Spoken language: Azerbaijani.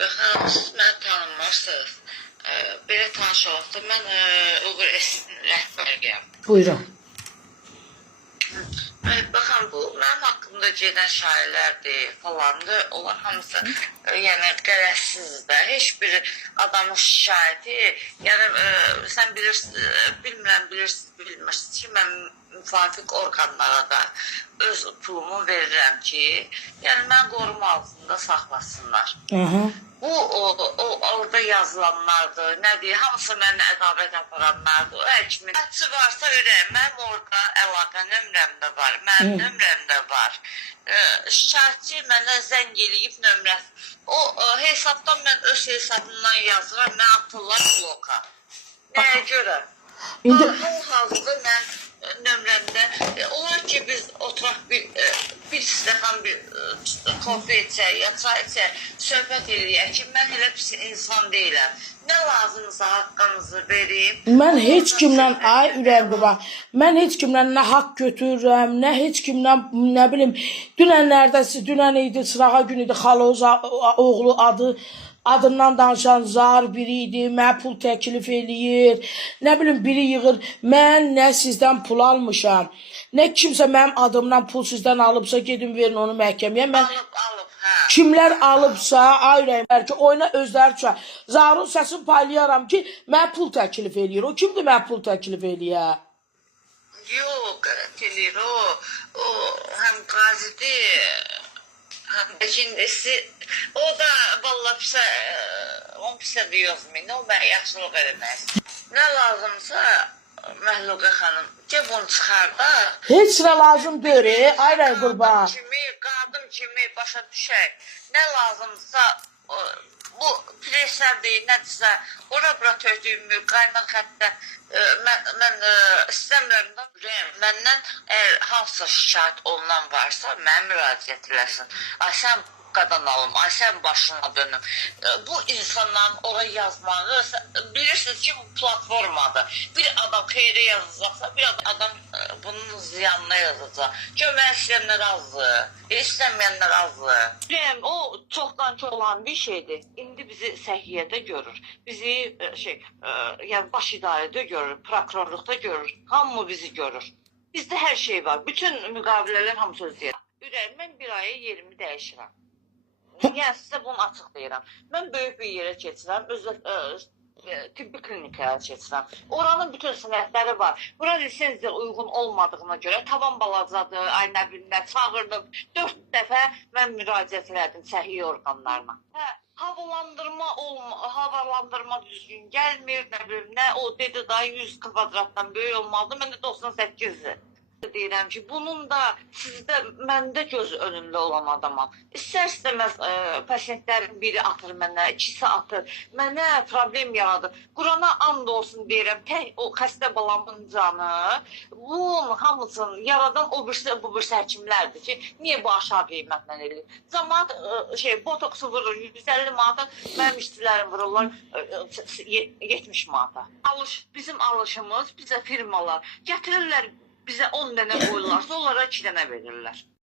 Xanım, siz məni tanımırsınız. Belə tanış olub da, mən Uğur Esin rəhbəriyəm. Buyurun. Baxın, bu mənim haqqımda gedən şairlərdir falandır. Onlar hamısı yəni qərəzsizdir də. Heç bir adamın şikayəti, yəni sən bilmirəm, bilmirsiniz ki, mən müvafiq orqanlara da öz pulumu verirəm ki, yəni mən qoruma altında saxlasınlar. Bu orada yazılanlardır, nədir, hamısı mənə ədavət aparanlardır. O həkimin həbsi varsa ürəyim, mənim orada əlaqə nömrəm də var, mənim nömrəm də var. Şikayətçi mənə zəng eləyib nömrəsi. O hesabdan mən öz hesabımdan yazıram, mən atırlar bloka. Nəyə görə? Hal-hazırda mən nömrəmdə, olar ki biz oturaq bir stəkan kofe içək, ya çay içək, söhbət eləyək ki, mən elə pis insan deyiləm. Nə lazımsa haqqınızı vereyim. Mən heç kimlə, ay ürəyimdə bax, mən heç kimlə nə haqq götürürəm, nə heç kimlə, nə bilim, dünən idi, sırağa gün idi, Xaloz oğlu adından danışan zar biri idi, mənə pul təklif eləyir, nə bilim, biri yığır, mən nə sizdən pul almışam, nə kimsə mənim adımdan pul sizdən alıbsa, gedin verin onu məhkəməyə, mən Alıb, hə. kimlər alıbsa, ay ürəyim, ki, oyuna özləri düşər, zarın səsini paylayaram ki, mənə pul təklif eləyir, o kimdir mənə pul təklif eləyər? Yox, qələt eləyir, o həm qazidir, həm də kindisi, o da valla pisə, on pisə deyozmayın, o mənə yaxşılıq eləməz. Nə lazımsa, Məhluqə xanım, ki bunu çıxar da. Heç nə lazım deyir, ay rəy qurban. Qadın kimi başa düşək, nə lazımsa, bu presərdir, nədirsə, ora-bura töydüyümü, qaynaq xəttə, mən istəmirəm da, məndən əgər hansısa şikayət olunan varsa, mənə müraciət eləsin. Ay, sən qadan alım, ay, sən başına dönüm. Bu insanların oraya yazmağı, bilirsiniz ki, bu platformadır. Bir adam xeyri yazacaqsa, bir adam bunun ziyanına yazacaq. Kömək istəyənlər azdır, istəməyənlər azdır. O çoxdan olan bir şeydir. İndi bizi səhiyyədə görür, bizi yəni baş idarədə görür, prokurorluqda görür, hamı bizi görür. Bizdə hər şey var, bütün müqavilələr hamısı özləyir. Ürəyim, mən bir aya yerimi dəyişirəm. Yəni sizə bunu açıq deyirəm. Mən böyük bir yerə keçirəm, tibbi klinikaya keçirəm. Oranın bütün sənədləri var. Bura lisenziya uyğun olmadığına görə tavan balacadır, ay nə bilim, çağırdım. 4 dəfə mən müraciət elədim səhiyyə orqanlarına. Havalandırma düzgün gəlmir, nə bilim, nə o dedi da 100 kvadratdan böyük olmalıdır, mən də 98-dir. Deyirəm ki, bunun da sizdə, məndə göz önündə olan adamam. İstər-istəməz pasientlərin biri atır mənə, ikisi atır, mənə problem yaradır. Qurana and olsun deyirəm, tək o xəstə balamın canı, bunun hamısını yaradan o birisi həkimlərdir ki, niyə bu aşağı qiymətlə eləyir? Cəmaat botoksu vurur, 150 manata, mənim işçilərim vururlar 70 manata. Bizim alışımız, bizə firmalar gətirirlər, bizə 10 dənə qoyurlarsa, onlara 2 dənə verirlər.